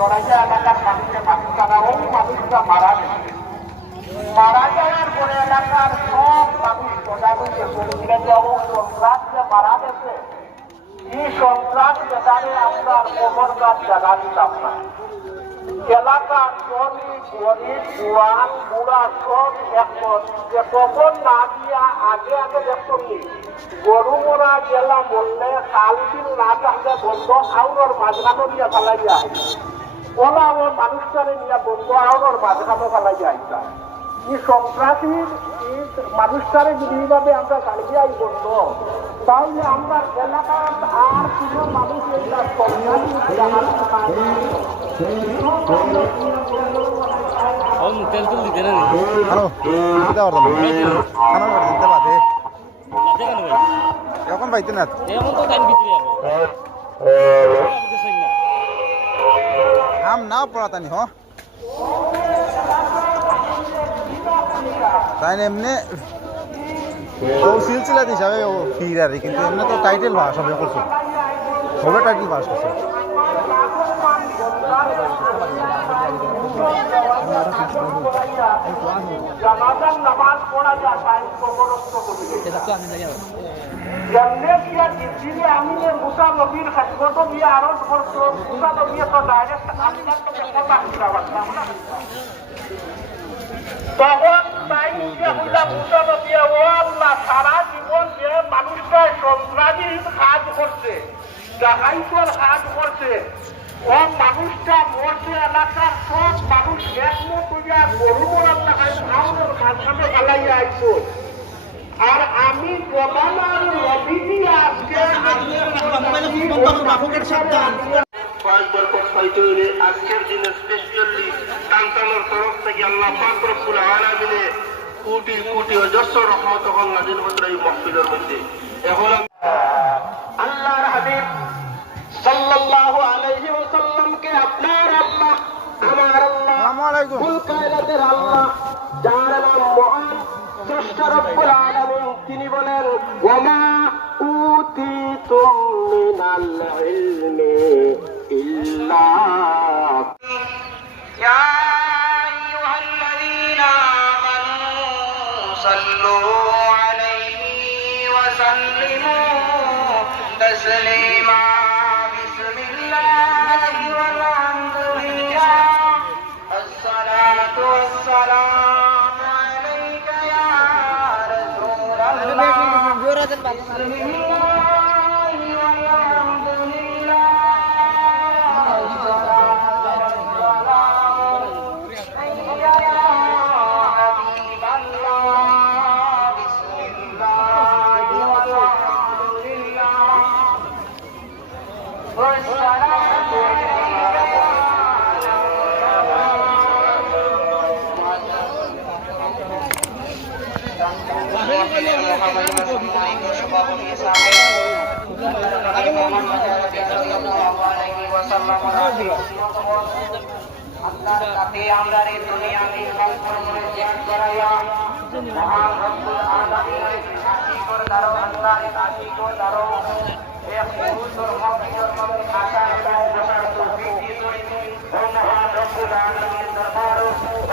চড়াইয়া এলাকার মানুষকে বাচ্চারা ওই মানুষরা মারা গেছে। মারা যাওয়ার পরে এলাকার সব মানুষ সজাগ হইতে বলছিলেন যে সন্ত্রাস যে মারা গেছে, এই সন্ত্রাস বেতারে আমরা কবর গাছ জায়গা দিতাম না। এলাকার শ্রমিক গরিব জোয়ান বুড়া সব একমত যে কবর না দিয়া আগে আগে দেখতাম নি গরু মোড়া গেলা বললে খাল বিল না থাকলে বন্ধ আউর মাঝখানো নিয়ে ফেলাইয়া ওলা ওর মানুষটারে নিয়ে বন্ধ আউর মাঝখানো ফেলাইয়া আইতা। এই সন্ত্রাসীর মানুষটারে যদি এইভাবে আমরা চালিয়ে আই বন্ধ, তাহলে আমরা এলাকার আর কোনো মানুষ এইটা সন্ত্রাসী এখন পাইতে না আম না পড়াতানি হ তাই এমনি সিলসিলা হিসাবে ফির আর কিন্তু এমনি তো টাইটেল পাস হবে করছো হবে টাইটেল পাস করছো জানাজার নামাজ পড়া যায় কবরস্থ করিলে জন্মে গিয়া দিল্লি আমিনে মুসা নবীর খাদমত গিয়া আরো করছো। মুসা নবী তো ডাইরেক্ট আমিনার তো কথা কইরা পারতাম না। তখন তাই যে মুসা নবী ও আল্লাহ সারা জীবন যে মানুষটা সন্ত্রাসীর কাজ করছে, ডাকাইতের কাজ করছে, ও মানুষটা মরছে, এলাকার সব মানুষ একমত হইয়া গরু মোড়ার টাকায় ভাউনের মাঝখানে ফেলাইয়া আইছো। আর আমি প্রমাণার নবী দিয়ে আজকে আজকের দিনে স্পেশালি টানটানোর তরফ থেকে আল্লাহ পাক রব্বুল আলামিনে কোটি কোটি অজস্র রহমত নাযিল হচ্ছে এই মাহফিলের মধ্যে। এখন আল্লাহর হাবিব সাল্লাল্লাহু আলাইহি ওয়াসাল্লামকে আপনার আল্লাহ আমার আল্লাহ কুল কায়নাতের আল্লাহ যার নাম মহান স্রষ্টা রব্বুল আলামিন, তিনি বলেন ওয়ামা উতিতুম মিনাল ইলমি ইল্লা ইয়া আইয়ুহাল্লাযীনা আমানু সাল্লু আলাইহি ওয়া সাল্লিমু তাসলিমা বিসমিল্লাহি ওয়াল হামদুলিল্লাহ আসসালাতু ওয়াসসালামু আলাইকা ইয়া রাসূলাল্লাহ আপনার সাথে আমরা এই দুনিয়াতে সম্পূর্ণ ত্যাগ করাইয়া মহান রব্বুল আলামিনের আশীর্বাদ দারো, আল্লাহর আশীর্বাদ দারো, এক পুরুষের মুক্তির মধ্যে আশা এবং আশার তৌফিক দিয়েছেন। ও মহান রব্বুল আলামিনের দরবারে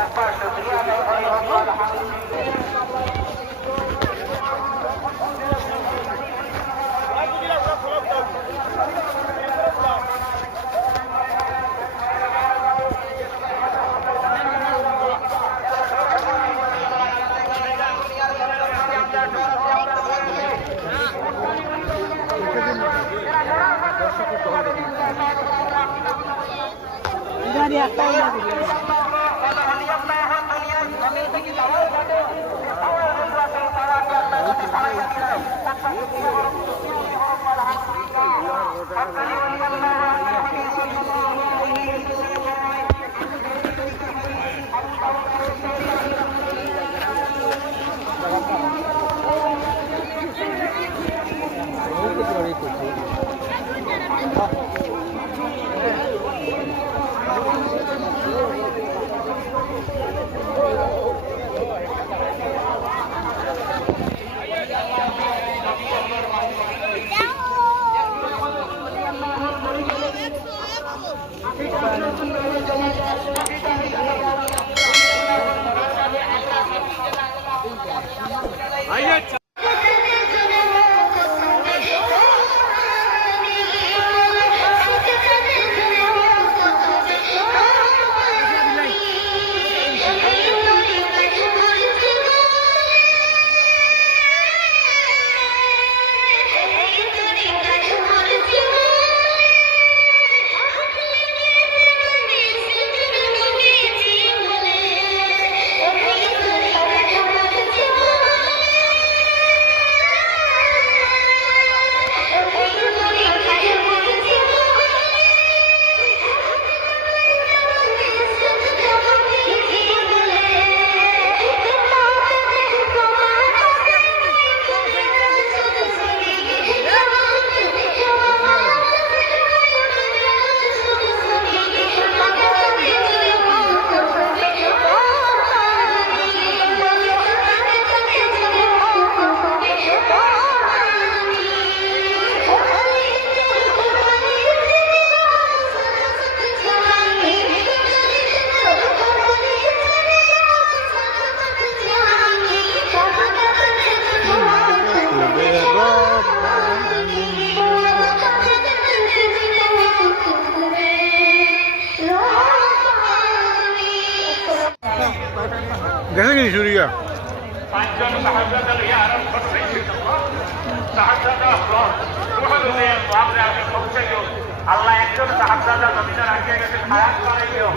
আপনার শুকরিয়া আদায় করি। আলহামদুলিল্লাহ। গেছে কি সুরিয়া পাঁচজন সাহায্যতা লইয়া আরম্ভ করছে সাহায্যতা হলো আমরা আগে পৌঁছে গেল আল্লাহ একজন সাহায্যতা জমিনে রাখিয়ে গেছে খারাপ করে গেল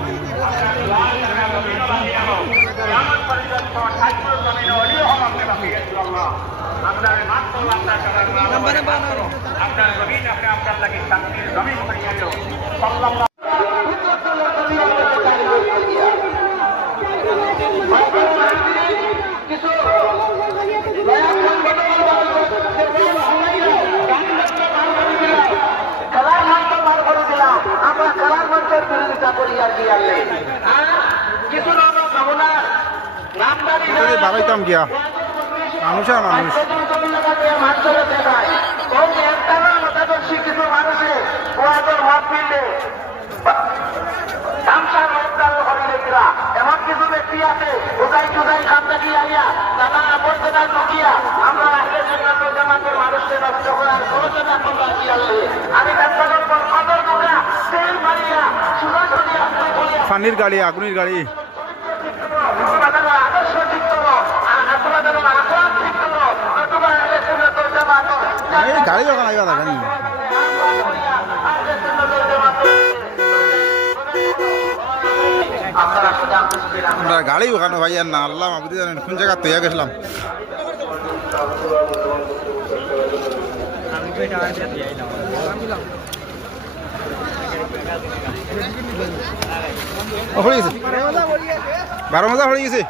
আমরা জমিনে লাগিয়ে গেল কেমন পর্যন্ত ঠাকুর জমিনে অলিও আমাকে রাখিয়ে আল্লাহ আমরা মাত্র আপনার আপনার জমিন আপনি আপনার লাগে শান্তির জমিন করিয়ে গেল সাল্লাল্লাহু বাবাইতাম গিয়া মানুষ আর মানুষ এমন কিছু ব্যক্তি আছে ওটাই চুদাই খামটা দিয়ে আইয়া নানা আবর্জনা ঢুকিয়া আমরা রাখলে জামাতের মানুষকে নষ্ট করার প্রয়োজনা তোমরা কি আসবে আমি ব্যবসা করবো কদর তোমরা তেল মারিয়া সুরাসরি আসতে বলিয়া পানির গাড়ি আগুনের গাড়ি তোমাদের আদর্শ ঠিক করো তোমাদের আগ্রহ ঠিক করো তোমার জামাত এই গাড়ি যখন আইবা থাকেন আমরা গাড়ি ওখানে ভাই আর না আল্লাহ মাবুদি জানেন কোন জায়গা তৈয়া গেছিলাম হয়ে গেছে 12 মজা হয়ে গেছে